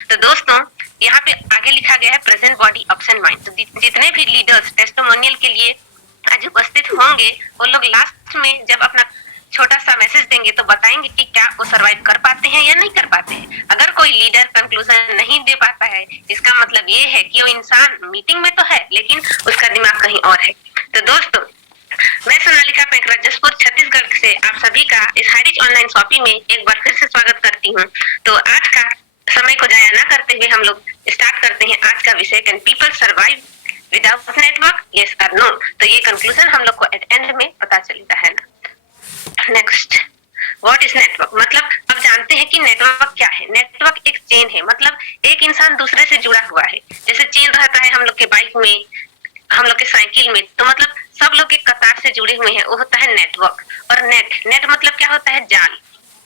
तो दोस्तों यहाँ पे आगे लिखा गया है प्रेजेंट बॉडी ऑप्शन माइंड। तो जितने भी लीडर्स टेस्टिमोनियल के लिए आज उपस्थित होंगे वो लोग लास्ट में जब अपना छोटा सा मैसेज देंगे तो बताएंगे कि क्या वो सरवाइव कर पाते हैं या नहीं कर पाते हैं। अगर कोई लीडर कंक्लूजन नहीं दे पाता है इसका मतलब ये है कि वो इंसान मीटिंग में तो है लेकिन उसका दिमाग कहीं और है। तो दोस्तों मैं सोनालिका पेंकरा जसपुर छत्तीसगढ़ से आप सभी का इस हाईरिच ऑनलाइन शॉपिंग में एक बार फिर से स्वागत करती हूँ। तो आज का समय को जाया न करते हुए हम लोग स्टार्ट करते हैं आज का विषय, can people survive without network, yes और नो। तो ये कंक्लूजन हम लोग को एट एंड में पता चलता है ना। Next, what is network? मतलब अब जानते हैं कि नेटवर्क क्या है। नेटवर्क एक चेन है, मतलब एक इंसान दूसरे से जुड़ा हुआ है। जैसे चेन रहता है हम लोग के बाइक में, हम लोग के साइकिल में, तो मतलब सब लोग एक कतार से जुड़े हुए हैं, वो होता है नेटवर्क। और नेट मतलब क्या होता है? जाल।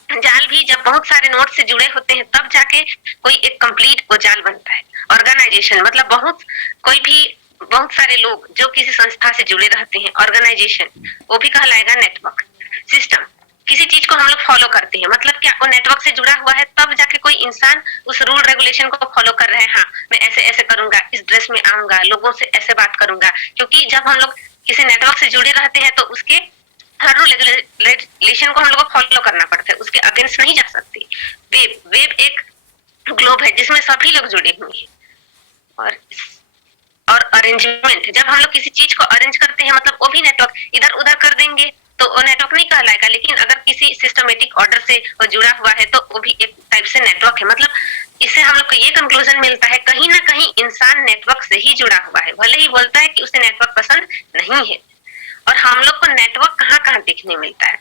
जाल भी जब बहुत सारे नोड से जुड़े होते हैं तब जाके कोई एक कंप्लीट वो जाल बनता है। ऑर्गेनाइजेशन मतलब बहुत सारे लोग जो किसी संस्था से जुड़े रहते हैं, ऑर्गेनाइजेशन, वो भी कहलाएगा नेटवर्क। सिस्टम, किसी चीज को हम लोग फॉलो करते हैं, मतलब क्या वो नेटवर्क से जुड़ा हुआ है तब जाके कोई इंसान उस रूल रेगुलेशन को फॉलो कर रहे हैं। हाँ, मैं ऐसे ऐसे करूंगा, इस ड्रेस में आऊंगा, लोगों से ऐसे बात करूंगा, क्योंकि जब हम लोग किसी नेटवर्क से जुड़े रहते हैं तो उसके हर रूल रेगुलेशन को हम लोग को फॉलो करना पड़ता है, उसके अगेंस्ट नहीं जा सकते। वेब एक ग्लोब है जिसमें सभी लोग जुड़े हुए हैं। और अरेंजमेंट, जब हम लोग किसी चीज को अरेंज करते हैं मतलब वो भी नेटवर्क, इधर उधर कर देंगे तो वो नेटवर्क नहीं कहलाएगा, लेकिन अगर किसी सिस्टमेटिक ऑर्डर से वो जुड़ा हुआ है तो वो भी एक टाइप से नेटवर्क है। मतलब इससे हम लोग को ये कंक्लूजन मिलता है कहीं ना कहीं इंसान नेटवर्क से ही जुड़ा हुआ है, भले ही बोलता है कि उसे नेटवर्क पसंद नहीं है। और हम लोग को नेटवर्क कहाँ कहाँ देखने मिलता है?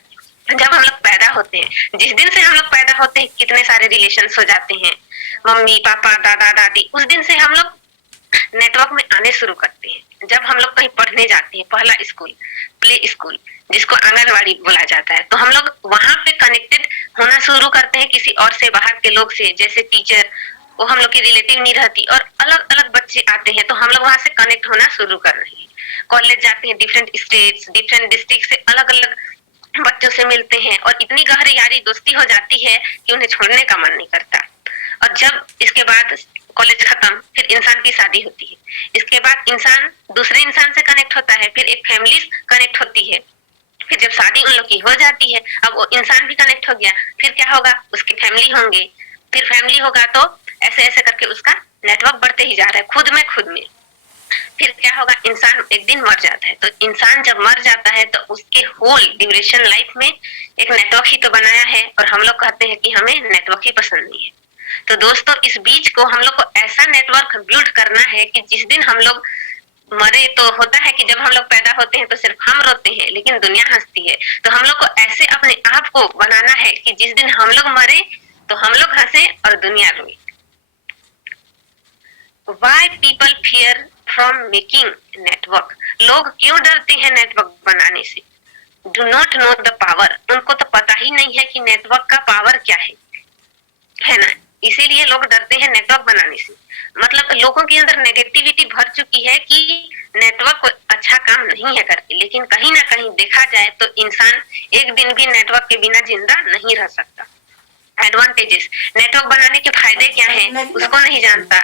जब हम लोग पैदा होते हैं, जिस दिन से हम लोग पैदा होते हैं कितने सारे रिलेशन हो जाते हैं, मम्मी पापा दादा दादी, उस दिन से हम लोग नेटवर्क में आने शुरू करते हैं। जब हम लोग कहीं पढ़ने जाते हैं, पहला स्कूल, प्ले स्कूल जिसको आंगनवाड़ी बोला जाता है, तो हम लोग वहां पे कनेक्टेड होना शुरू करते हैं किसी और से, बाहर के लोग से, जैसे टीचर, वो हम लोग की रिलेटिव नहीं रहती और अलग अलग बच्चे आते हैं तो हम लोग वहां से कनेक्ट होना शुरू कर रहे हैं। कॉलेज जाते हैं, डिफरेंट स्टेट्स डिफरेंट डिस्ट्रिक्ट से अलग अलग बच्चों से मिलते हैं और इतनी गहरी यारी दोस्ती हो जाती है कि उन्हें छोड़ने का मन नहीं करता। और जब इसके बाद कॉलेज खत्म, फिर इंसान की शादी होती है, इसके बाद इंसान दूसरे इंसान से कनेक्ट होता है, फिर एक फैमिली कनेक्ट होती है, फिर जब शादी उन लोग की हो जाती है, अब वो इंसान भी कनेक्ट हो गया, फिर क्या होगा? उसकी फैमिली होंगे, फिर फैमिली होगा तो ऐसे ऐसे करके उसका नेटवर्क बढ़ते ही जा रहा है, खुद में। फिर क्या होगा? इंसान एक दिन मर जाता है, तो इंसान जब मर जाता है तो उसके होल ड्यूरेशन लाइफ में एक नेटवर्क ही तो बनाया है, और हम लोग कहते हैं कि हमें नेटवर्क ही पसंद नहीं है। तो दोस्तों इस बीच को हम लोग को ऐसा नेटवर्क बिल्ड करना है कि जिस दिन हम लोग मरे, तो होता है कि जब हम लोग पैदा होते हैं तो सिर्फ हम रोते हैं लेकिन दुनिया हंसती है, तो हम लोग को ऐसे अपने आप को बनाना है कि जिस दिन हम लोग मरे तो हम लोग हंसे और दुनिया रोए। Why people fear from making network? लोग क्यों डरते हैं नेटवर्क बनाने से? Do not know the power, उनको तो पता ही नहीं है कि नेटवर्क का पावर क्या है ना, इसीलिए लोग डरते हैं नेटवर्क बनाने से। मतलब लोगों के अंदर नेगेटिविटी भर चुकी है कि नेटवर्क कोई अच्छा काम नहीं है करके, लेकिन कहीं ना कहीं देखा जाए तो इंसान एक दिन भी नेटवर्क के बिना जिंदा नहीं रह सकता। एडवांटेजेस, नेटवर्क बनाने के फायदे क्या हैं उसको नहीं जानता।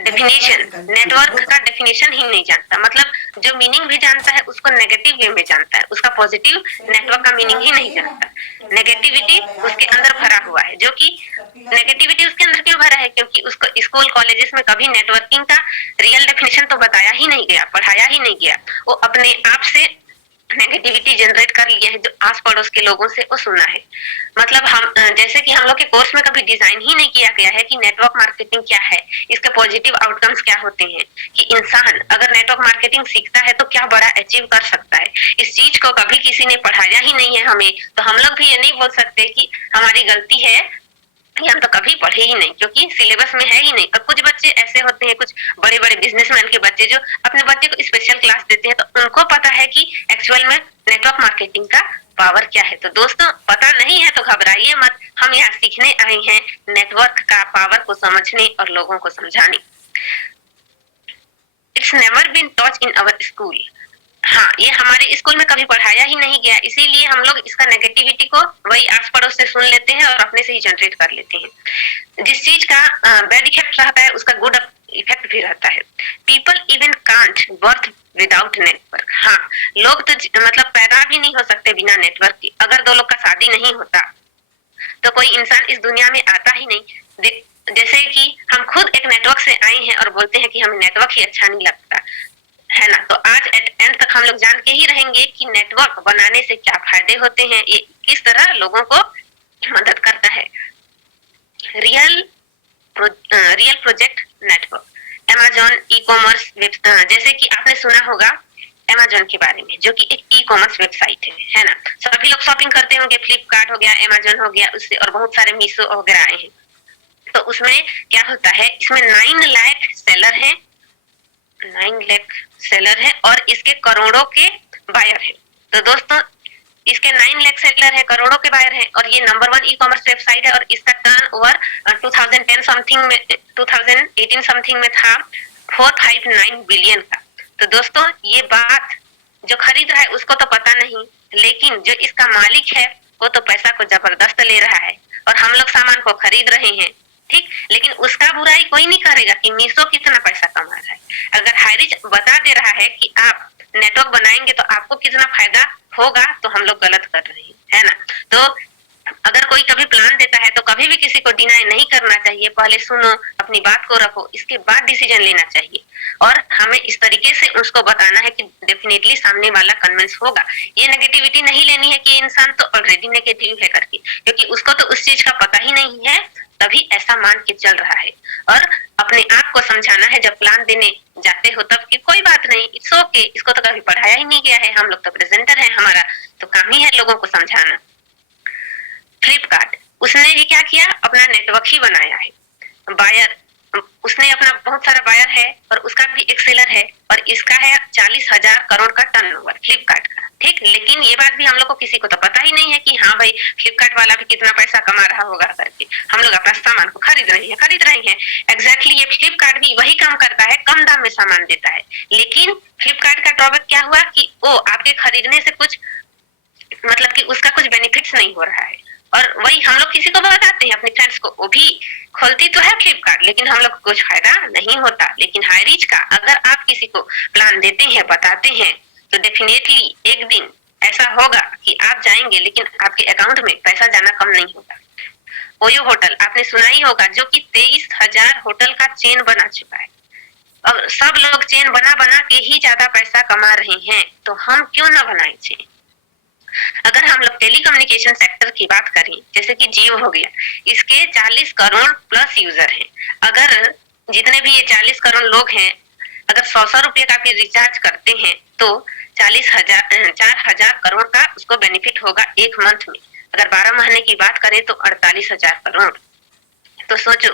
डेफिनेशन, नेटवर्क का डेफिनेशन ही नहीं जानता, मतलब जो मीनिंग भी जानता है उसको नेगेटिव वे में जानता है, उसका पॉजिटिव नेटवर्क का मीनिंग ही नहीं जानता। नेगेटिविटी उसके अंदर भरा हुआ है, जो कि नेगेटिविटी उसके अंदर क्यों भरा है? क्योंकि उसको स्कूल कॉलेजेस में कभी नेटवर्किंग का रियल डेफिनेशन तो बताया ही नहीं गया, पढ़ाया ही नहीं गया, वो अपने आप से नेगेटिविटी जनरेट कर लिया है जो आस पड़ोस के लोगों से वो सुना है। मतलब हम जैसे कि हम लोग के कोर्स में कभी डिजाइन ही नहीं किया गया है कि नेटवर्क मार्केटिंग क्या है, इसके पॉजिटिव आउटकम्स क्या होते हैं, कि इंसान अगर नेटवर्क मार्केटिंग सीखता है तो क्या बड़ा अचीव कर सकता है। इस चीज को कभी किसी ने पढ़ाया ही नहीं है हमें, तो हम लोग भी ये नहीं बोल सकते कि हमारी गलती है कि हम तो कभी पढ़े ही नहीं, क्योंकि सिलेबस में है ही नहीं। और कुछ बच्चे ऐसे होते हैं, कुछ बड़े बड़े बिजनेसमैन के बच्चे जो अपने बच्चे को स्पेशल क्लास देते हैं, तो उनको पता है कि एक्चुअल में नेटवर्क मार्केटिंग का पावर क्या है। तो दोस्तों पता नहीं है तो घबराइए मत, हम यहाँ सीखने आए हैं नेटवर्क का पावर को समझने और लोगों को समझाने। It's never been taught in our school, हाँ, ये हमारे स्कूल में कभी पढ़ाया ही नहीं गया, इसीलिए हम लोग इसका नेगेटिविटी को वही आस पड़ोस से सुन लेते हैं और अपने से ही जनरेट कर लेते हैं। जिस चीज का बैड इफेक्ट रहता है उसका गुड इफेक्ट भी रहता है। People even can't birth without network. हाँ, लोग तो मतलब पैदा भी नहीं हो सकते बिना नेटवर्क के। अगर दो लोग का शादी नहीं होता तो कोई इंसान इस दुनिया में आता ही नहीं। जैसे कि हम खुद एक नेटवर्क से आए हैं और बोलते हैं कि हमें नेटवर्क ही अच्छा नहीं लगता, है ना। तो आज एंड तक हम लोग जान के ही रहेंगे कि नेटवर्क बनाने से क्या फायदे होते हैं, ये किस तरह लोगों को मदद करता है। Real project network. Amazon e commerce जैसे कि आपने सुना होगा अमेजॉन के बारे में, जो कि एक ई कॉमर्स वेबसाइट है ना। सभी लोग शॉपिंग करते होंगे, फ्लिपकार्ट हो गया, अमेजॉन हो गया, उससे और बहुत सारे मीशो वगैरह आए हैं। तो उसमें क्या होता है, इसमें 9 लाख सेलर है, 9 लाख सेलर है और इसके करोड़ों के बायर है। तो दोस्तों इसके 9 लाख सेलर है, करोड़ों के बायर है और ये नंबर 1 ई कॉमर्स वेबसाइट है और इसका टर्न ओवर 2010 समथिंग में 2018 समथिंग में था 459 बिलियन का। तो दोस्तों ये बात जो खरीद रहा है उसको तो पता नहीं, लेकिन जो इसका मालिक है वो तो पैसा को जबरदस्त ले रहा है और हम लोग सामान को खरीद रहे हैं, ठीक। लेकिन उसका बुराई कोई नहीं करेगा कि मीशो कितना पैसा कमा रहा है। अगर हाईरिच बता दे रहा है कि आप नेटवर्क बनाएंगे तो आपको कितना फायदा होगा, तो हम लोग गलत कर रहे हैं, है ना। तो अगर कोई कभी प्लान देता है तो कभी भी किसी को डिनाई नहीं करना चाहिए। पहले सुनो, अपनी बात को रखो, इसके बाद डिसीजन लेना चाहिए और हमें इस तरीके से उसको बताना है कि डेफिनेटली सामने वाला कन्विंस होगा। ये नेगेटिविटी नहीं लेनी है कि इंसान तो ऑलरेडी नेगेटिव है करके, क्योंकि उसको तो उस चीज का पता ही नहीं है, तभी ऐसा मान के चल रहा है। और अपने आप को समझाना है जब प्लान देने जाते हो तब कि कोई बात नहीं, इट्स ओके, इसको तो कभी पढ़ाया ही नहीं गया है, हम लोग तो प्रेजेंटर है, हमारा तो काम ही है लोगों को समझाना। फ्लिपकार्ट, उसने भी क्या किया, अपना नेटवर्क ही बनाया है। बायर, उसने अपना बहुत सारा बायर है और उसका भी एक सेलर है और इसका है 40,000 करोड़ का टर्नओवर फ्लिपकार्ट का, ठीक। लेकिन ये बात भी हम लोग को किसी को तो पता ही नहीं है कि हाँ भाई फ्लिपकार्ट वाला भी कितना पैसा कमा रहा होगा करके। हम लोग अपना सामान को खरीद रहे हैं। एग्जैक्टली ये फ्लिपकार्ट भी वही काम करता है, कम दाम में सामान देता है। लेकिन फ्लिपकार्ट का ड्रॉबैक क्या हुआ कि वो आपके खरीदने से कुछ मतलब कि उसका कुछ बेनिफिट्स नहीं हो रहा है। और वही हम लोग किसी को बताते हैं अपने फ्रेंड्स को, वो भी खोलती तो है फ्लिपकार्ट, लेकिन हम लोग को कुछ फायदा नहीं होता। लेकिन हाईरीच का अगर आप किसी को प्लान देते हैं, बताते हैं, तो डेफिनेटली एक दिन ऐसा होगा कि आप जाएंगे लेकिन आपके अकाउंट में पैसा जाना कम नहीं होगा। ओयो होटल आपने सुना ही होगा, जो कि 23,000 होटल का चेन बना चुका है। अब सब लोग चेन बना बना के ही ज्यादा पैसा कमा रहे हैं, तो हम क्यों ना बनाए चेन। अगर हम लोग टेलीकम्युनिकेशन सेक्टर की बात करें, जैसे कि जियो हो गया, इसके 40 करोड़ प्लस यूजर हैं। अगर जितने भी ये 40 करोड़ लोग हैं, अगर 100 रुपए का भी रिचार्ज करते हैं तो 4,000 करोड़ का उसको बेनिफिट होगा एक मंथ में। अगर 12 महीने की बात करें तो 48,000 करोड़। तो सोचो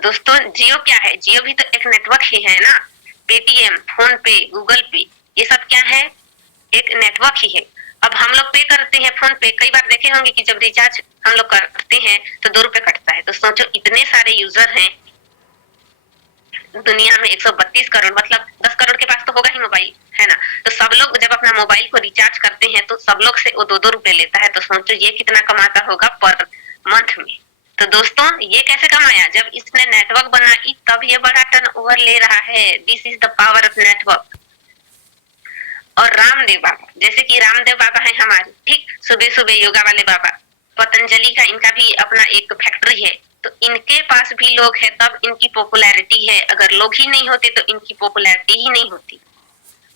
दोस्तों, जियो क्या है, जियो भी तो एक नेटवर्क ही है ना। पेटीएम, फोन पे, गूगल पे, ये सब क्या है, एक नेटवर्क ही है। अब हम लोग पे करते हैं फोन पे, कई बार देखे होंगे कि जब रिचार्ज हम लोग करते हैं तो 2 रुपए कटता है। तो सोचो इतने सारे यूजर हैं दुनिया में, 132 करोड़, मतलब 10 करोड़ के पास तो होगा ही मोबाइल, है ना। तो सब लोग जब अपना मोबाइल को रिचार्ज करते हैं तो सब लोग से वो 2-2 रुपए लेता है। तो सोचो ये कितना कमाता होगा पर मंथ में। तो दोस्तों ये कैसे कमाया, जब इसने नेटवर्क बनाई तब ये बड़ा टर्नओवर ले रहा है। This is the power of network. और रामदेव बाबा, जैसे कि रामदेव बाबा है हमारे, ठीक, सुबह सुबह योगा वाले बाबा, पतंजलि का इनका भी अपना एक फैक्ट्री है, तो इनके पास भी लोग है तब इनकी पॉपुलैरिटी है। अगर लोग ही नहीं होते तो इनकी पॉपुलैरिटी ही नहीं होती,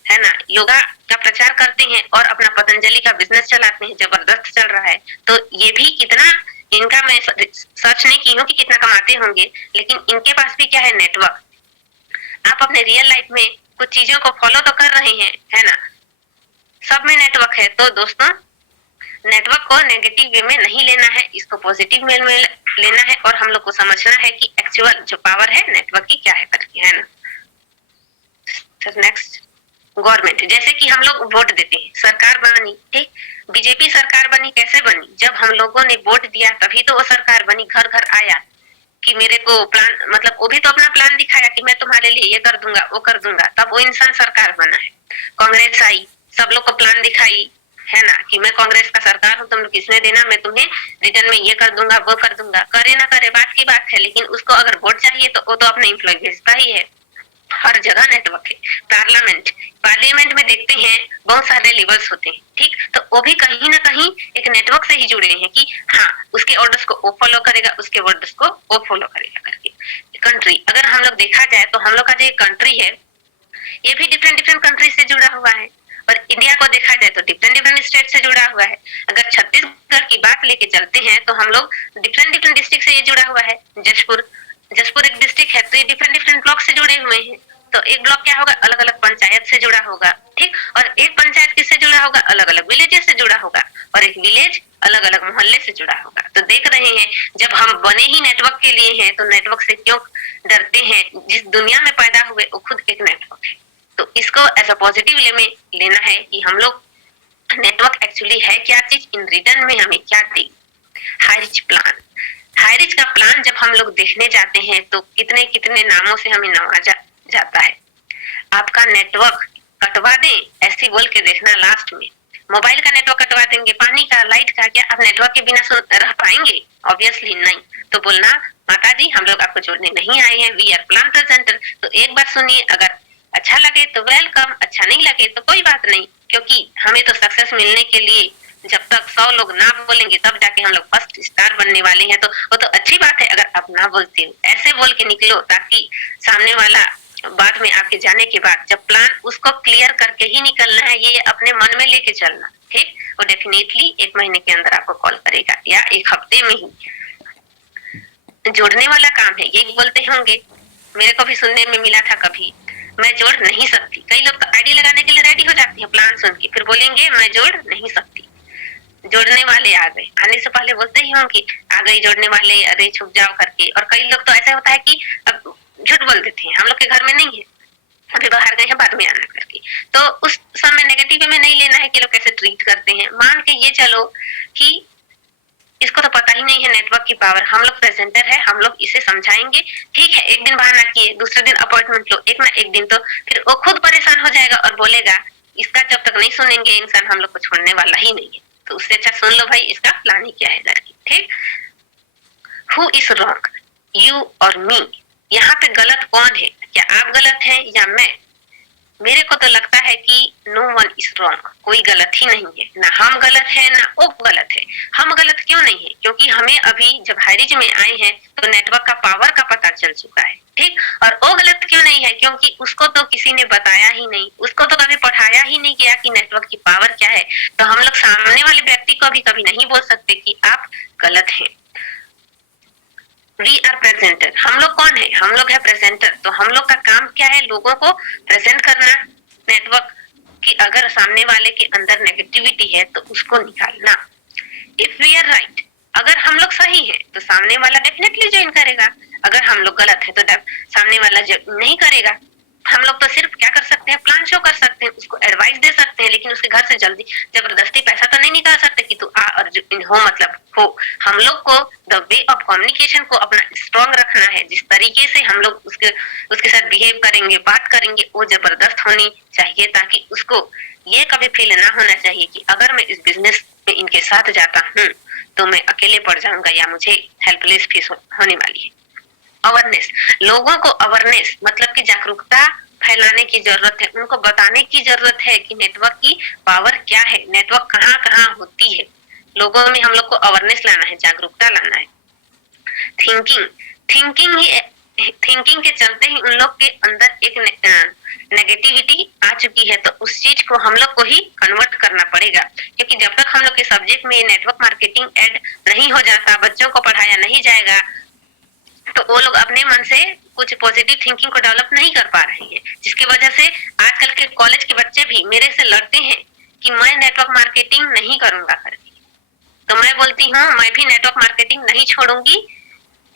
है ना। योगा का प्रचार करते हैं और अपना पतंजलि का बिजनेस चलाते हैं, जबरदस्त चल रहा है। तो ये भी कितना, इनका मैं सर्च नहीं की हूँ कि कितना कमाते होंगे, लेकिन इनके पास भी क्या है, नेटवर्क। आप अपने रियल लाइफ में कुछ चीजों को फॉलो तो कर रहे हैं, है ना, सब में नेटवर्क है। तो दोस्तों नेटवर्क को नेगेटिव वे में नहीं लेना है, इसको पॉजिटिव वे में लेना है और हम लोग को समझना है कि एक्चुअल जो पावर है नेटवर्क की क्या है करके, है ना। नेक्स्ट, गवर्नमेंट, जैसे कि हम लोग वोट देते हैं, सरकार बनी, ठीक, बीजेपी सरकार बनी, कैसे बनी, जब हम लोगों ने वोट दिया तभी तो वो सरकार बनी। घर घर आया कि मेरे को प्लान, मतलब वो भी तो अपना प्लान दिखाया कि मैं तुम्हारे लिए ये कर दूंगा वो कर दूंगा, तब वो इंसान सरकार बना है। कांग्रेस आई, सब लोग को प्लान दिखाई, है ना, कि मैं कांग्रेस का सरकार हूँ, तुम लोग किसने देना, मैं तुम्हें रिटर्न में ये कर दूंगा वो कर दूंगा। करे ना करे बात की बात है, लेकिन उसको अगर वोट चाहिए तो वो तो अपने एम्प्लॉय भेजता ही है। हर जगह नेटवर्क है। पार्लियामेंट में देखते हैं बहुत सारे लेवल्स होते हैं, ठीक, तो वो भी कहीं ना कहीं एक नेटवर्क से ही जुड़े हैं कि हाँ उसके ऑर्डर्स को वो फॉलो करेगा, उसके ऑर्डर्स को वो फॉलो करेगा करके। कंट्री अगर हम लोग देखा जाए तो हम लोग का जो कंट्री है ये भी डिफरेंट डिफरेंट कंट्री से जुड़ा हुआ है, और इंडिया को देखा जाए तो डिफरेंट डिफरेंट स्टेट से जुड़ा हुआ है। अगर छत्तीसगढ़ की बात लेके चलते हैं तो हम लोग डिफरेंट डिफरेंट डिस्ट्रिक्ट से ये जुड़ा हुआ है। जशपुर जशपुर एक डिस्ट्रिक्ट है, तो ये डिफरेंट डिफरेंट ब्लॉक से जुड़े हुए हैं। तो एक ब्लॉक क्या होगा, अलग अलग पंचायत से जुड़ा होगा, ठीक, और एक पंचायत किससे जुड़ा होगा, अलग अलग विलेजेस से जुड़ा होगा, और एक विलेज अलग अलग मोहल्ले से जुड़ा होगा। तो देख रहे हैं जब हम बने ही नेटवर्क के लिए हैं तो नेटवर्क से क्यों डरते हैं। जिस दुनिया में पैदा हुए वो खुद एक नेटवर्क है। तो इसको एज अ पॉजिटिव वे में लेना है कि हम लोग नेटवर्क एक्चुअली है क्या चीज, इन रिटर्न में हमें क्या दे। हाईरिच प्लान, हाईरिच का प्लान जब हम लोग देखने जाते हैं तो कितने कितने नामों से हमें नवाजा जाता है। आपका नेटवर्क कटवा दें ऐसी बोल के देखना, लास्ट में मोबाइल का नेटवर्क कटवा देंगे, पानी का, लाइट का, क्या आप नेटवर्क के बिना रह पाएंगे? ऑब्वियसली नहीं। तो बोलना माता जी हम लोग आपको जोड़ने नहीं आए हैं, वी आर प्लान प्रेजेंटर। तो एक बार सुनिए, अगर अच्छा लगे तो वेलकम, अच्छा नहीं लगे तो कोई बात नहीं, क्योंकि हमें तो सक्सेस मिलने के लिए जब तक 100 लोग ना बोलेंगे तब जाके हम लोग फर्स्ट स्टार बनने वाले हैं। तो वो तो अच्छी बात है अगर आप ना बोलते हो, ऐसे बोल के निकलो ताकि सामने वाला बाद में आपके जाने के बाद जब प्लान उसको क्लियर करके ही निकलना है, ये अपने मन में लेके चलना, ठीक। वो डेफिनेटली 1 महीने के अंदर आपको कॉल करेगा या 1 हफ्ते में ही। जोड़ने वाला काम है, यही बोलते होंगे, मेरे को भी सुनने में मिला था कभी, मैं जोड़ नहीं सकती। कई लोग तो आईडी लगाने के लिए रेडी हो जाते हैं प्लान सुन के, फिर बोलेंगे मैं जोड़ नहीं सकती। जोड़ने वाले आ गए, आने से पहले बोलते ही होंगे आ गई जोड़ने वाले, अरे छुप जाओ करके। और कई लोग तो ऐसा होता है कि अब झूठ बोल देते हैं, हम लोग के घर में नहीं है, अभी बाहर गए हैं बाद में आना करके। तो उस समय नेगेटिव में नहीं लेना है कि लोग कैसे ट्रीट करते हैं। मान के ये चलो कि इसको तो पता ही नहीं है नेटवर्क की पावर, हम लोग प्रेजेंटर है, हम लोग इसे समझाएंगे, ठीक है। एक दिन बहाना किए, दूसरे दिन अपॉइंटमेंट लो, एक ना एक दिन तो फिर वो खुद परेशान हो जाएगा और बोलेगा इसका जब तक नहीं सुनेंगे इंसान हम लोग को छोड़ने वाला ही नहीं है। तो उससे अच्छा सुन लो भाई इसका प्लान ही क्या है करके, ठीक। हु इज रॉन्ग, यू और मी? यहाँ पे गलत कौन है, क्या आप गलत हैं या मैं? मेरे को तो लगता है कि नो वन इज रॉन्ग, कोई गलत ही नहीं है, ना हम गलत है ना वो गलत है। हम गलत क्यों नहीं है, क्योंकि हमें अभी जब हाईरिज में आए हैं तो नेटवर्क का पावर का पता चल चुका है, ठीक। और वो गलत क्यों नहीं है, क्योंकि उसको तो किसी ने बताया ही नहीं, उसको तो कभी पढ़ाया ही नहीं गया कि नेटवर्क की पावर क्या है। तो हम लोग सामने वाले व्यक्ति को भी कभी नहीं बोल सकते कि आप गलत हैं। वी आर प्रेजेंटर, हम लोग कौन है, हम लोग है प्रेजेंटर। तो हम लोग का काम क्या है, लोगों को प्रेजेंट करना नेटवर्क की। अगर सामने वाले के अंदर नेगेटिविटी है तो उसको निकालना। इफ वी आर राइट, अगर हम लोग सही है तो सामने वाला डेफिनेटली ज्वाइन करेगा, अगर हम लोग गलत है तो सामने वाला नहीं करेगा। हम लोग तो सिर्फ क्या कर सकते हैं, प्लान शो कर सकते हैं, उसको एडवाइस दे सकते हैं, लेकिन उसके घर से जल्दी जबरदस्ती पैसा तो नहीं निकाल सकते कि तू आ और हो मतलब हो। हम लोग को द वे ऑफ कम्युनिकेशन को अपना स्ट्रॉन्ग रखना है, जिस तरीके से हम लोग उसके साथ बिहेव करेंगे, बात करेंगे, वो जबरदस्त होनी चाहिए, ताकि उसको ये कभी फील ना होना चाहिए कि अगर मैं इस बिजनेस में इनके साथ जाता हूँ तो मैं अकेले पड़ जाऊंगा या मुझे हेल्पलेस फील होने वाली है। अवेयरनेस, लोगों को अवेयरनेस मतलब कि जागरूकता फैलाने की जरूरत है, उनको बताने की जरूरत है कि नेटवर्क की पावर क्या है, नेटवर्क कहाँ कहाँ होती है। लोगों में हम लोग को अवेयरनेस लाना है, जागरूकता लाना है। थिंकिंग के चलते ही उन लोग के अंदर एक नेगेटिविटी आ चुकी है, तो उस चीज को हम लोग को ही कन्वर्ट करना पड़ेगा। क्योंकि जब तक हम लोग के सब्जेक्ट में नेटवर्क मार्केटिंग ऐड नहीं हो जाता, बच्चों को पढ़ाया नहीं जाएगा, तो वो लोग अपने मन से कुछ पॉजिटिव थिंकिंग को डेवलप नहीं कर पा रहे हैं, जिसकी वजह से आजकल के कॉलेज के बच्चे भी मेरे से लड़ते हैं कि मैं नेटवर्क मार्केटिंग नहीं करूंगा करके। तो मैं बोलती हूँ मैं भी नेटवर्क मार्केटिंग नहीं छोड़ूंगी,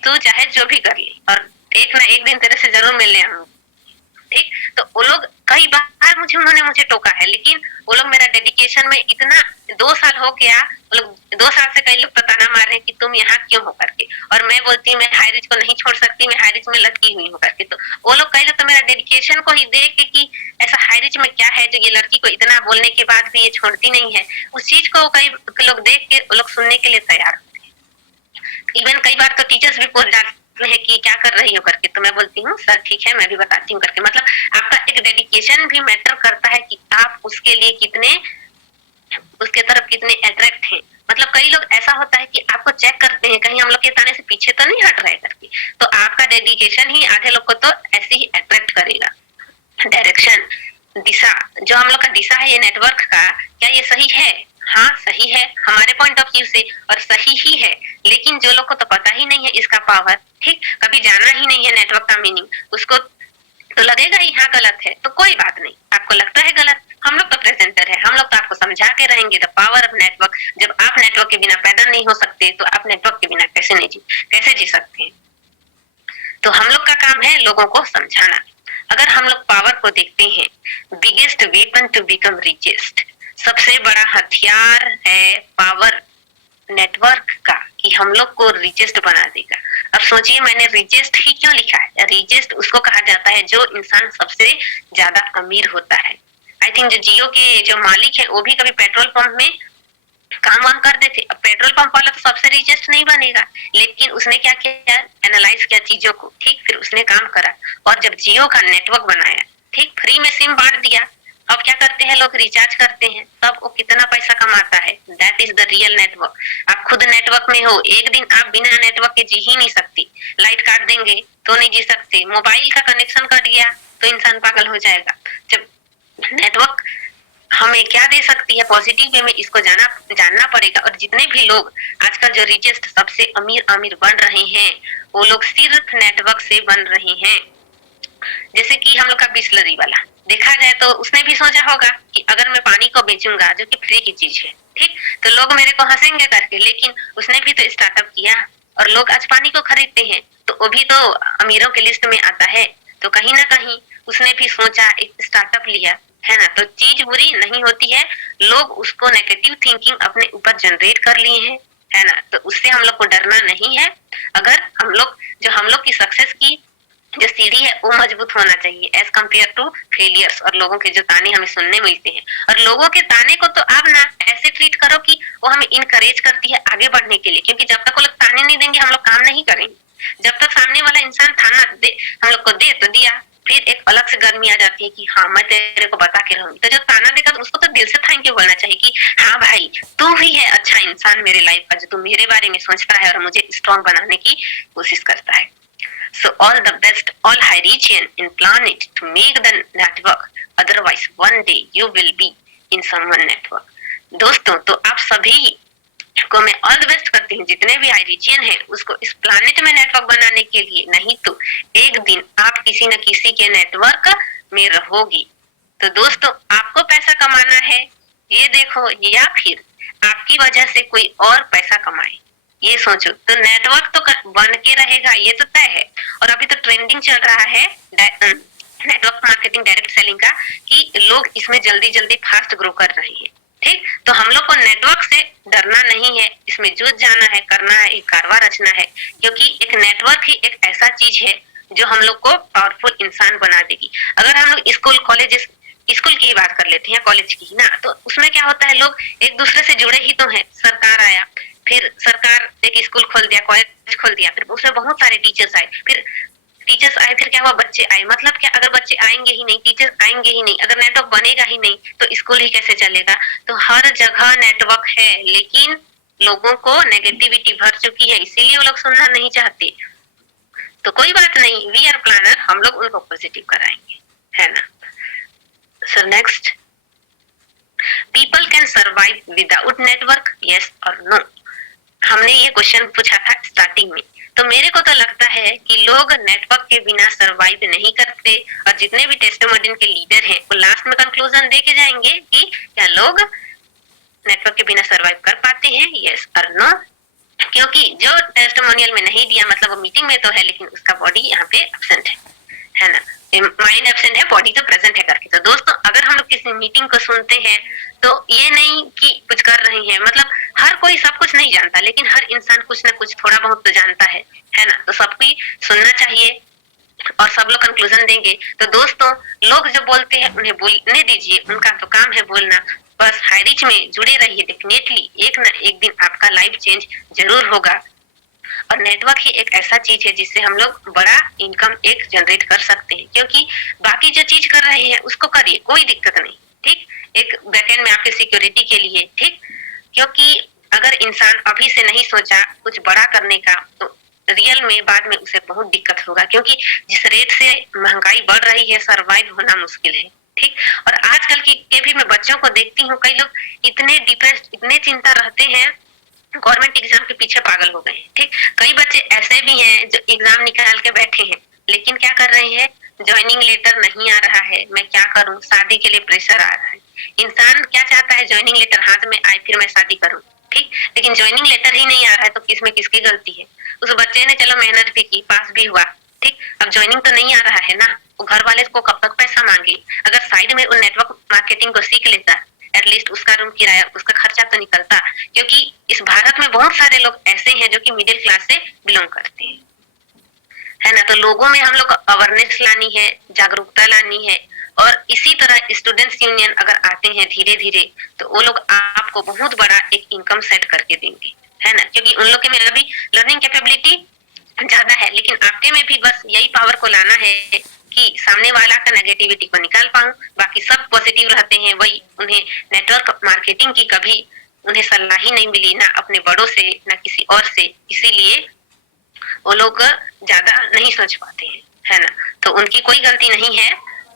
तू चाहे जो भी कर ले और एक ना एक दिन तेरे से जरूर मिलने आऊंगी, ठीक। तो वो लोग कई बार उन्होंने मुझे टोका है, लेकिन वो लोग मेरा डेडिकेशन में इतना 2 साल हो गया, वो लोग 2 साल से कई लोग ताना मार रहे हैं कि तुम यहाँ क्यों हो करके, और मैं बोलती हूँ मैं हाई रिच को नहीं छोड़ सकती, मैं हाई रिच में लटकी हुई हूँ करके। तो वो लोग कई लोग तो मेरा डेडिकेशन को ही देख के कि ऐसा हाई रिच में क्या है जो ये लड़की को इतना बोलने के बाद भी ये छोड़ती नहीं है, उस चीज को कई लोग देख के वो लोग सुनने के लिए तैयार होते हैं। इवन कई बार तो टीचर्स भी पूछ जाते हैं कि क्या कर रही हो करके, तो मैं बोलती हूँ सर ठीक है मैं भी बताती हूँ करके। मतलब आपका एक डेडिकेशन भी मैटर करता है कि आप उसके लिए कितने, उसके तरफ कितने अट्रैक्ट हैं। मतलब कई लोग ऐसा होता है कि आपको चेक करते हैं कहीं हम लोग के ताने से पीछे तो नहीं हट रहे करके, तो आपका डेडिकेशन ही आधे लोग को तो ऐसे ही अट्रैक्ट करेगा। डायरेक्शन, दिशा, जो हम लोग का दिशा है ये नेटवर्क का, क्या ये सही है? हाँ सही है हमारे पॉइंट ऑफ व्यू से, और सही ही है, लेकिन जो लोग को तो पता ही नहीं है इसका पावर, ठीक, कभी जाना ही नहीं है नेटवर्क का मीनिंग, उसको तो लगेगा ही हाँ गलत है, तो कोई बात नहीं, आपको लगता है गलत, हम लोग तो प्रेजेंटर है, हम लोग तो आपको समझा के रहेंगे द पावर ऑफ नेटवर्क। जब आप नेटवर्क के बिना पैदा नहीं हो सकते तो आप नेटवर्क के बिना कैसे जी सकते हैं? तो हम लोग का काम है लोगों को समझाना। अगर हम लोग पावर को देखते हैं, biggest weapon to become richest, सबसे बड़ा हथियार है पावर नेटवर्क का, कि हम लोग को रिचेस्ट बना देगा। अब सोचिए मैंने रिचेस्ट ही क्यों लिखा है, रिचेस्ट उसको कहा जाता है जो इंसान सबसे ज्यादा अमीर होता है। आई थिंक जो जियो के जो मालिक है वो भी कभी पेट्रोल पंप में काम वाम करते थे। अब पेट्रोल पंप वाला तो सबसे रिचेस्ट नहीं बनेगा, लेकिन उसने क्या किया, एनालाइज किया चीजों को, ठीक, फिर उसने काम करा, और जब जियो का नेटवर्क बनाया, ठीक, फ्री में सिम बांट दिया, अब क्या करते हैं लोग, रिचार्ज करते हैं, तब वो कितना पैसा कमाता है। That is the real network. आप खुद नेटवर्क में हो, एक दिन आप बिना नेटवर्क के जी ही नहीं सकती, लाइट काट देंगे तो नहीं जी सकते, मोबाइल का कनेक्शन कट गया तो इंसान पागल हो जाएगा। जब नेटवर्क हमें क्या दे सकती है पॉजिटिव वे में, इसको जानना पड़ेगा। और जितने भी लोग आजकल जो रिचेस्ट सबसे अमीर बन रहे हैं, वो लोग सिर्फ नेटवर्क से बन रहे हैं। जैसे कि हम लोग का बिस्लरी वाला देखा जाए तो उसने भी सोचा होगा कि अगर मैं पानी को बेचूंगा जो कि फ्री की चीज है, ठीक, तो लोग मेरे को हंसेंगे करके, लेकिन उसने भी तो स्टार्टअप किया और लोग आज पानी को खरीदते हैं, तो वो भी तो अमीरों के लिस्ट में आता है। तो कहीं ना कहीं उसने भी सोचा, एक स्टार्टअप लिया, है ना। तो चीज बुरी नहीं होती है, लोग उसको नेगेटिव थिंकिंग अपने ऊपर जनरेट कर लिए हैं, है ना। तो उससे हम लोग को डरना नहीं है। अगर हम लोग की सक्सेस की जो सीढ़ी है वो मजबूत होना चाहिए एज कम्पेयर टू फेलियर्स, और लोगों के जो ताने हमें सुनने मिलते हैं। और लोगों के ताने को तो आप ना ऐसे ट्रीट करो कि वो हमें इनकरेज करती है आगे बढ़ने के लिए, क्योंकि जब तक वो लोग ताने नहीं देंगे हम लोग काम नहीं करेंगे। जब तक सामने वाला इंसान थाना दे हम लोग को दे तो दिया, फिर एक अलग से गर्मी आ जाती है कि हाँ मैं तेरे को बता के रहूंगी। तो जो ताना देगा तो उसको तो दिल से थैंक यू बोलना चाहिए कि हाँ भाई तू ही है अच्छा इंसान मेरे लाइफ का, जो तू मेरे बारे में सोचता है और मुझे स्ट्रॉन्ग बनाने की कोशिश करता है। So all the best, all high region in planet to make the network. Otherwise, one day you will be in someone network. दोस्तों, तो आप सभी को मैं ऑल द बेस्ट करती हूँ, जितने भी हाई रीजियन है उसको इस प्लानिट में नेटवर्क बनाने के लिए, नहीं तो एक दिन आप किसी न किसी के नेटवर्क में रहोगी। तो दोस्तों, आपको पैसा कमाना है ये देखो, या फिर आपकी वजह से कोई और पैसा कमाए ये सोचो। तो नेटवर्क तो बन के रहेगा, ये तो तय है। और अभी तो ट्रेंडिंग चल रहा है नेटवर्क मार्केटिंग, डायरेक्ट सेलिंग का, कि लोग इसमें जल्दी जल्दी फास्ट ग्रो कर रहे हैं, ठीक। तो हम लोग को नेटवर्क से डरना नहीं है, इसमें जुट जाना है, करना है, एक कारवा रचना है, क्योंकि एक नेटवर्क ही एक ऐसा चीज है जो हम लोग को पावरफुल इंसान बना देगी। अगर हम लोग स्कूल की ही बात कर लेते हैं, कॉलेज की ना, तो उसमें क्या होता है, लोग एक दूसरे से जुड़े ही तो हैं। सरकार आया, फिर सरकार एक स्कूल खोल दिया, कॉलेज खोल दिया, फिर उसमें बहुत सारे टीचर्स आए, फिर क्या हुआ, बच्चे आए। मतलब क्या, अगर बच्चे आएंगे ही नहीं, टीचर्स आएंगे ही नहीं, अगर नेटवर्क बनेगा ही नहीं तो स्कूल ही कैसे चलेगा। तो हर जगह नेटवर्क है, लेकिन लोगों को नेगेटिविटी भर चुकी है, इसीलिए वो लोग सुनना नहीं चाहते। तो कोई बात नहीं, वी आर प्लानर, हम लोग उनको पॉजिटिव कराएंगे, है ना। So next, people can survive without network, yes और नो। हमने ये क्वेश्चन पूछा था स्टार्टिंग में, तो मेरे को तो लगता है कि लोग नेटवर्क के बिना सरवाइव नहीं करते। और जितने भी टेस्टिमोनियल के लीडर हैं वो लास्ट में कंक्लूजन दे के जाएंगे कि क्या लोग नेटवर्क के बिना सरवाइव कर पाते हैं, यस और नो। क्योंकि जो टेस्टिमोनियल में नहीं दिया मतलब वो मीटिंग में तो है, लेकिन उसका बॉडी यहाँ पे एब्सेंट है ना। माइंड एब्सेंट है, बॉडी तो प्रेजेंट है करके। तो दोस्तों अगर हम लोग किसी मीटिंग को सुनते हैं तो ये नहीं कि कुछ कर रहे हैं, मतलब हर कोई सब कुछ नहीं जानता, लेकिन हर इंसान कुछ ना कुछ थोड़ा बहुत तो जानता है ना। तो सबकी सुनना चाहिए और सब लोग कंक्लूजन देंगे। तो दोस्तों लोग जो बोलते हैं उन्हें बोलने दीजिए, उनका तो काम है बोलना। बस हाई रिच में जुड़े रहिए, डेफिनेटली एक ना एक दिन आपका लाइफ चेंज जरूर होगा। और नेटवर्क ही एक ऐसा चीज है जिससे हम लोग बड़ा इनकम एक जनरेट कर सकते हैं, क्योंकि बाकी जो चीज कर रहे हैं उसको करिए, कोई दिक्कत नहीं, ठीक। एक बैकएंड में आपके सिक्योरिटी के लिए, ठीक। क्योंकि अगर इंसान अभी से नहीं सोचा कुछ बड़ा करने का तो रियल में बाद में उसे बहुत दिक्कत होगा, क्योंकि जिस रेट से महंगाई बढ़ रही है सर्वाइव होना मुश्किल है, ठीक। और आजकल के भी मैं बच्चों को देखती हूँ, कई लोग इतने डिप्रेस्ड, इतने चिंता रहते हैं, गवर्नमेंट एग्जाम के पीछे पागल हो गए हैं, ठीक। कई बच्चे ऐसे भी हैं जो एग्जाम निकाल के बैठे हैं, लेकिन क्या कर रहे हैं, ज्वाइनिंग लेटर नहीं आ रहा है, मैं क्या करूं, शादी के लिए प्रेशर आ रहा है। इंसान क्या चाहता है, ज्वाइनिंग लेटर हाथ में आए फिर मैं शादी करूं, ठीक। लेकिन ज्वाइनिंग लेटर ही नहीं आ रहा है तो किसमें किसकी गलती है। उस बच्चे ने चलो मेहनत भी की, पास भी हुआ, ठीक। अब ज्वाइनिंग तो नहीं आ रहा है ना, वो घर वाले को कब तक पैसा मांगे। अगर साइड में वो नेटवर्क मार्केटिंग को सीख लेता, एटलीस्ट उसका रूम किराया, उसका खर्चा तो निकलता। क्योंकि इस भारत में बहुत सारे लोग ऐसे हैं जो कि मिडिल क्लास से बिलोंग करते हैं, है ना। तो लोगों में हम लोग को अवेयरनेस लानी है, जागरूकता लानी है। और इसी तरह स्टूडेंट्स यूनियन अगर आते हैं धीरे धीरे तो वो लोग आपको बहुत बड़ा एक इनकम सेट करके देंगे, है ना। क्योंकि उन लोग के में अभी लर्निंग कैपेबिलिटी ज्यादा है, लेकिन आपके में भी बस यही पावर को लाना है कि सामने वाला का नेगेटिविटी को निकाल पाऊं। बाकी सब पॉजिटिव रहते हैं, वही उन्हें नेटवर्क मार्केटिंग की कभी उन्हें सलाह ही नहीं मिली, ना अपने बड़ों से ना किसी और से, इसीलिए वो लोग ज्यादा नहीं सोच पाते हैं, है ना। तो उनकी कोई गलती नहीं है,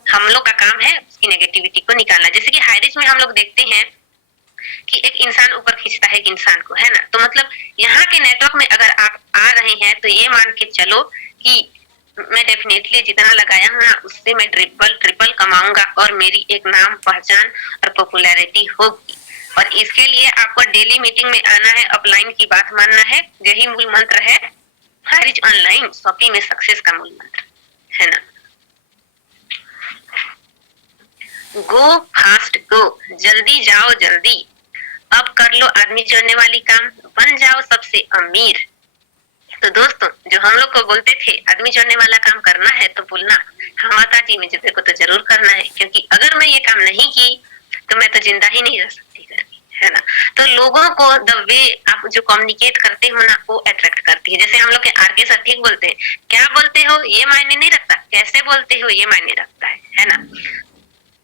हम लोग का काम है उसकी नेगेटिविटी को निकालना। जैसे कि हाई रिच में हम लोग देखते हैं कि एक इंसान ऊपर खींचता है एक इंसान को, है ना। तो मतलब यहाँ के नेटवर्क में अगर आप आ रहे हैं तो ये मान के चलो कि मैं डेफिनेटली जितना लगाया हूँ ना उससे मैं ट्रिपल कमाऊंगा और मेरी एक नाम पहचान और पॉपुलैरिटी होगी। और इसके लिए आपको डेली मीटिंग में आना है, अपलाइन की बात मानना है, यही मूल मंत्र है हाई रिच ऑनलाइन शॉपिंग में सक्सेस का मूल मंत्र, है ना। गो फास्ट गो, जल्दी जाओ जल्दी, अब कर लो आदमी जोड़ने वाली काम, बन जाओ सबसे अमीर। तो दोस्तों जो हम लोग को बोलते थे आदमी जोड़ने वाला काम करना है तो बोलना हाँ माता जी मुझे को तो जरूर करना है, क्योंकि अगर मैं ये काम नहीं की तो मैं तो जिंदा ही नहीं रह सकती करके, है ना। तो लोगों को द वे आप जो कम्युनिकेट करते हो ना वो अट्रैक्ट करती है। जैसे हम लोग के आरके सर ठीक बोलते हैं, क्या बोलते हो ये मायने नहीं रखता, कैसे बोलते हो ये मायने रखता है ना।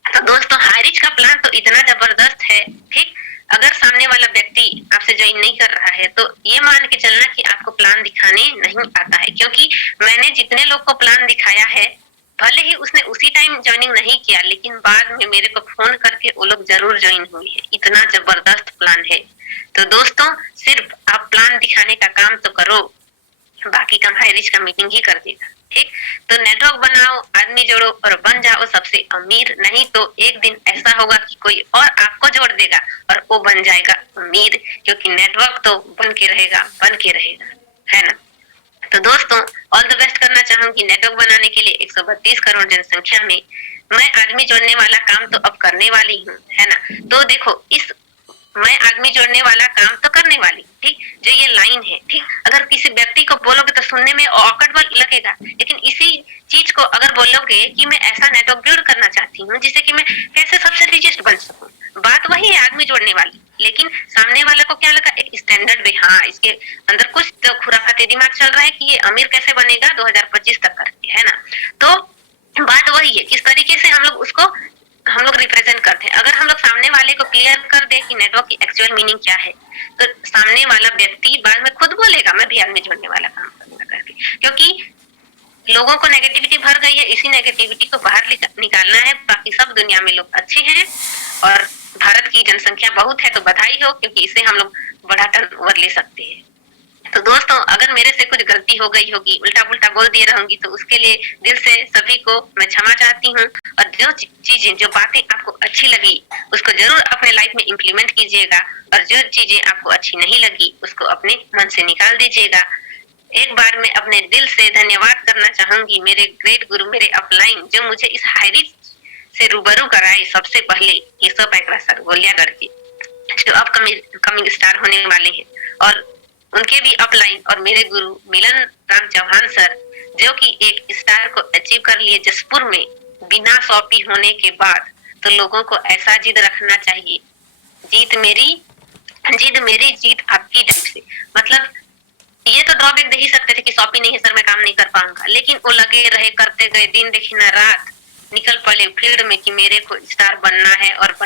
तो दोस्तों हाई रिच का प्लान तो इतना जबरदस्त है, ठीक। अगर सामने वाला व्यक्ति आपसे ज्वाइन नहीं कर रहा है तो ये मान के चलना कि आपको प्लान दिखाने नहीं आता है, क्योंकि मैंने जितने लोग को प्लान दिखाया है भले ही उसने उसी टाइम ज्वाइनिंग नहीं किया, लेकिन बाद में मेरे को फोन करके वो लोग जरूर ज्वाइन हुए हैं, इतना जबरदस्त प्लान है। तो दोस्तों सिर्फ आप प्लान दिखाने का काम तो करो, बाकी काम हाई रिच का मीटिंग ही कर देगा, ठीक। तो नेटवर्क बनाओ, आदमी जोड़ो और बन जाओ सबसे अमीर। नहीं तो एक दिन ऐसा होगा कि कोई और आपको जोड़ देगा और वो बन जाएगा अमीर, क्योंकि नेटवर्क तो बन के रहेगा, है ना। तो दोस्तों ऑल द बेस्ट करना चाहूंगी नेटवर्क बनाने के लिए। 132 करोड़ जनसंख्या में मैं आदमी जोड़ने वाला काम तो अब करने वाली हूँ, है ना। तो देखो इस मैं आदमी जोड़ने वाला काम तो करने वाली, ठीक। जो ये लाइन है, ठीक, अगर किसी व्यक्ति को बोलोगे तो सुनने में ऑकवर्ड लगेगा, लेकिन इसी चीज को अगर बोलोगे कि मैं ऐसा नेटवर्क बिल्ड करना चाहती हूँ जिससे कि मैं कैसे सबसे रिचेस्ट बन सकूं, बात वही है आदमी जोड़ने वाली। लेकिन सामने वाले को क्या लगा, एक स्टैंडर्ड वे, हाँ इसके अंदर कुछ तो खुराफाती दिमाग चल रहा है कि ये अमीर कैसे बनेगा 2025 तक करके, है ना। तो बात वही है किस तरीके से हम लोग रिप्रेजेंट करते हैं। अगर हम लोग सामने वाले को क्लियर कर दे कि नेटवर्क की एक्चुअल मीनिंग क्या है तो सामने वाला व्यक्ति बाद में खुद बोलेगा मैं भी आदमी जोड़ने वाला काम करूंगा करके, क्योंकि लोगों को नेगेटिविटी भर गई है, इसी नेगेटिविटी को बाहर निकालना है। बाकी सब दुनिया में लोग अच्छे हैं और भारत की जनसंख्या बहुत है तो बधाई हो, क्योंकि इससे हम लोग बड़ा टर्नओवर ले सकते हैं। तो दोस्तों अगर मेरे से कुछ गलती हो गई होगी, उल्टा पुल्टा बोल दिए रहूंगी, तो उसके लिए दिल से सभी को मैं क्षमा चाहती हूँ। और जो चीजें जो बातें आपको अच्छी लगी उसको जरूर अपने लाइफ में इम्प्लीमेंट कीजिएगा, और जो चीजें आपको अच्छी नहीं लगी उसको अपने मन से निकाल दीजिएगा। एक बार मैं अपने दिल से धन्यवाद करना चाहूंगी मेरे ग्रेट गुरु, मेरे अपलाइन, जो मुझे इस हाई रिच से रूबरू कराए सबसे पहले केशव पैकरा सर गोलियागढ़ के, जो अब कमिंग स्टार होने वाले हैं, और उनके भी अपलाइन, और मेरे गुरु मिलन राम चौहान सर, जो कि एक स्टार को अचीव कर लिए जसपुर में बिना सौंपी होने के बाद। तो लोगों को ऐसा जिद रखना चाहिए, जीत मेरी जीत आपकी टाइप से। मतलब ये तो ड्रॉबैक दे ही सकते थे कि सौंपी नहीं है सर, मैं काम नहीं कर पाऊंगा, लेकिन वो लगे रहे, करते गए, दिन देखी ना रात, निकल पड़े फील्ड में कि मेरे को स्टार बनना है और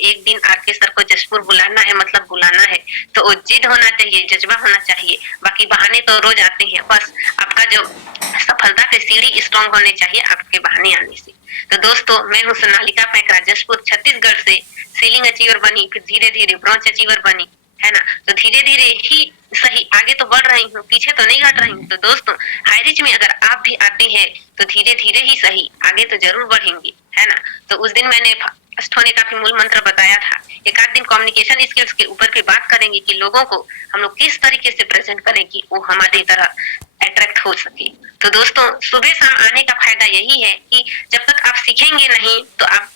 एक दिन आके सर को जसपुर बुलाना है, मतलब बुलाना है। तो वो जिद होना चाहिए, जज्बा होना चाहिए। बाकी बहाने तो रोज आते हैं, बस आपका जो सफलता की सीढ़ी स्ट्रॉन्ग होने चाहिए आपके बहाने आने से। तो दोस्तों, मैं हूँ सोनालिका पैकरा, जसपुर छत्तीसगढ़ से सीलिंग अचीवर बनी, फिर धीरे धीरे ब्रॉन्ज अचीवर बनी, है ना। तो धीरे धीरे ही सही आगे तो बढ़ रही हूँ, पीछे तो नहीं हट रही हूँ। तो दोस्तों, हाई रिच में अगर आप भी आते हैं तो धीरे धीरे ही सही आगे तो जरूर बढ़ेंगे, है ना। तो उस दिन मैंने फर्स्ट होने का भी मूल मंत्र बताया था। एक आध दिन कम्युनिकेशन स्किल्स के ऊपर भी बात करेंगे कि लोगों को हम लोग किस तरीके से प्रेजेंट करें कि वो हमारी तरह अट्रैक्ट हो सके। तो दोस्तों, सुबह शाम आने का फायदा यही है कि जब तक आप सीखेंगे नहीं तो आप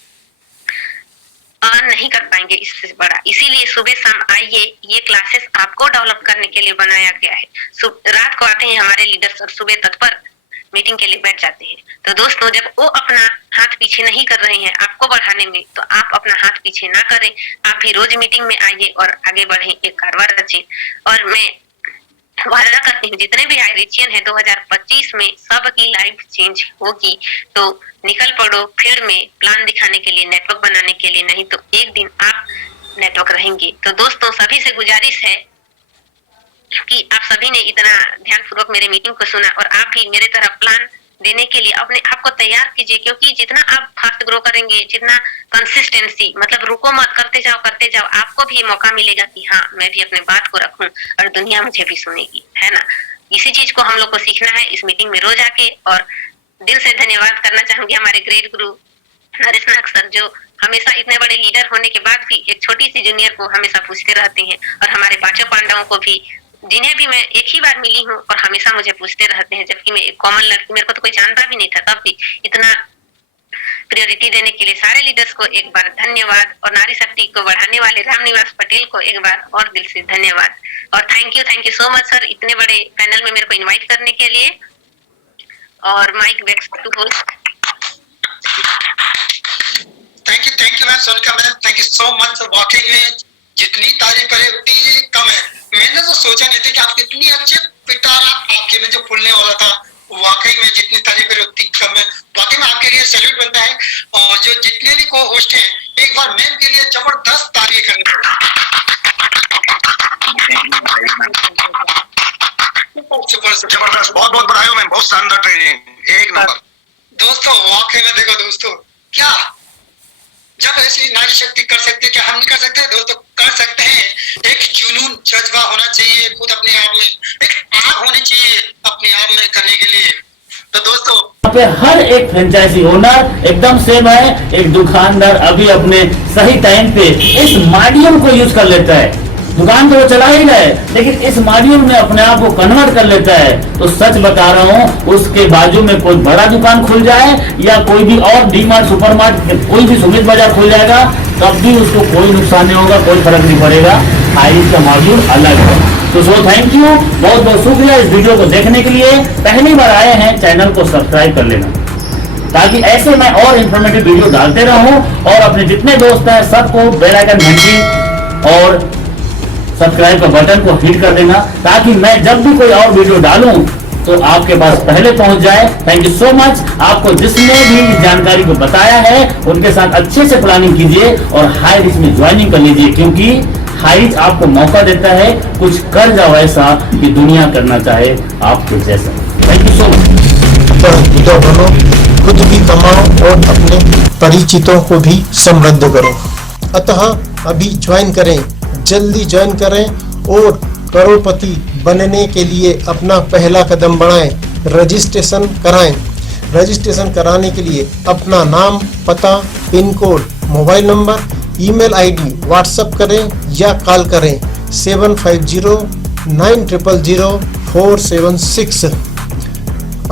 अर्न नहीं कर पाएंगे इससे बड़ा। इसीलिए सुबह शाम आइए, ये क्लासेस आपको डेवलप करने के लिए बनाया गया है। रात को आते हैं हमारे लीडर्स और सुबह तत्पर मीटिंग के लिए बैठ जाते हैं। तो दोस्तों, जब वो अपना हाथ पीछे नहीं कर रहे हैं आपको बढ़ाने में, तो आप अपना हाथ पीछे ना करें। आप भी रोज मीटिंग में आइए और आगे बढ़ें, एक कारवां रचें। और मैं वादा करती हूँ जितने भी हाईरिचियन है 2025 में सबकी लाइफ चेंज होगी। तो निकल पड़ो फील्ड में प्लान दिखाने के लिए, नेटवर्क बनाने के लिए, नहीं तो एक दिन आप नेटवर्क रहेंगे। तो दोस्तों, सभी से गुजारिश है कि आप सभी ने इतना ध्यानपूर्वक मेरे मीटिंग को सुना और आप भी मेरे तरह प्लान देने के लिए अपने आप को तैयार कीजिए। क्योंकि जितना आप फास्ट ग्रो करेंगे, जितना कंसिस्टेंसी, मतलब रुको मत, करते जाओ, आपको भी मौका मिलेगा कि हाँ, मैं भी अपने बात को रखूं और दुनिया मुझे भी सुनेगी, है ना। इसी चीज को हम लोग को सीखना है इस मीटिंग में रोज आके। और दिल से धन्यवाद करना चाहूंगी हमारे ग्रेट गुरु नरेश नाग सर, जो हमेशा इतने बड़े लीडर होने के बाद भी एक छोटी सी जूनियर को हमेशा पूछते रहते हैं, और हमारे पांचों पांडवों को भी, जिन्हें भी मैं एक ही बार मिली हूँ और हमेशा मुझे पूछते रहते हैं, जबकि मैं एक कॉमन लड़की, मेरे को तो कोई जानता भी नहीं था, तब भी इतना प्रायोरिटी देने के लिए सारे लीडर्स को एक बार धन्यवाद। और नारी शक्ति को बढ़ाने वाले रामनिवास पटेल को एक बार और दिल से धन्यवाद। और thank you so much sir, इतने बड़े पैनल में मेरे को इनवाइट करने के लिए। और mic back to host. Thank you ma'am, Sonika ma'am, thank you so much. वाकई में जितनी तारीफ करे उतनी कम है। मैंने तो सोचा नहीं था कि आप इतनी अच्छे पिटारा आपके में जो फूलने वाला था, वाकई में जितनी तारीफ करे उतनी कम है। वाकई में आपके लिए सैल्यूट बनता है। और जो जितने भी को होस्ट हैं, एक बार मैम के लिए जबरदस्त तारीफ करनी पड़ेगी। जबरदस्त, बहुत बहुत बधाई हो मैम, बहुत शानदार ट्रेनिंग, एक नंबर। दोस्तों, वाकई में देखो दोस्तों, क्या जब ऐसी नारी शक्ति कर सकते हैं, क्या हम नहीं कर सकते? दोस्तों, कर सकते हैं। एक जुनून, जज्बा होना चाहिए खुद अपने आप में, एक आग होनी चाहिए अपने आप में करने के लिए। तो दोस्तों, यहाँ पे हर एक फ्रेंचाइजी ओनर एकदम सेम है। एक दुकानदार अभी अपने सही टाइम पे इस मॉड्यूल को यूज कर लेता है। दुकान तो वो चला ही रहा है, लेकिन इस मॉड्यूल में अपने आप को कन्वर्ट कर लेता है। तो सच बता रहा हूँ, उसके बाजू में कोई बड़ा दुकान खुल जाए या कोई भी और डीमार्ट, सुपरमार्ट, कोई भी सुमित बाजार खुल जाएगा, तब भी उसको कोई नुकसान नहीं होगा, कोई फर्क नहीं पड़ेगा। हाईरिच का मॉड्यूल अलग है। तो सो थैंक यू, बहुत बहुत शुक्रिया इस वीडियो को देखने के लिए। पहली बार आए हैं, चैनल को सब्सक्राइब कर लेना, ताकि ऐसे मैं और इंफॉर्मेटिव वीडियो डालते रहूं। और अपने जितने दोस्त हैं सबको बेल आइकन घंटी और सब्सक्राइब का बटन को हिट कर देना, ताकि मैं जब भी कोई और वीडियो डालूं तो आपके पास पहले पहुंच जाए। Thank you so much. आपको जिसने भी इस जानकारी को बताया है उनके साथ अच्छे से प्लानिंग कीजिए और हाई रिच में ज्वाइनिंग कर लीजिए, क्योंकि हाई रिच आपको मौका देता है कुछ कर जाओ ऐसा कि दुनिया करना चाहे आपके जैसा। Thank you so much. बनो, खुद भी कमाओ और अपने परिचितों को भी समृद्ध करो। अतः अभी ज्वाइन करें, जल्दी ज्वाइन करें और करोड़पति बनने के लिए अपना पहला कदम बढ़ाएं। रजिस्ट्रेशन कराएं। रजिस्ट्रेशन कराने के लिए अपना नाम, पता, pin code, mobile number, email ID WhatsApp करें या कॉल करें 7509000476।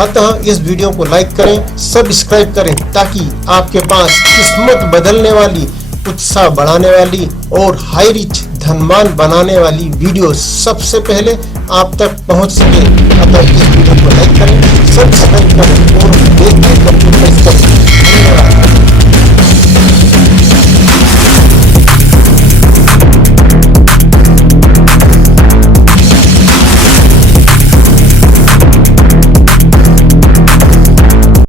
अतः इस वीडियो को लाइक करें, सब्सक्राइब करें, ताकि आपके पास किस्मत बदलने वाली, उत्साह बढ़ाने वाली और हाई रिच धनवान बनाने वाली वीडियो सबसे पहले आप तक पहुंच सके। अतः इस वीडियो को लाइक करें, सब्सक्राइब करें और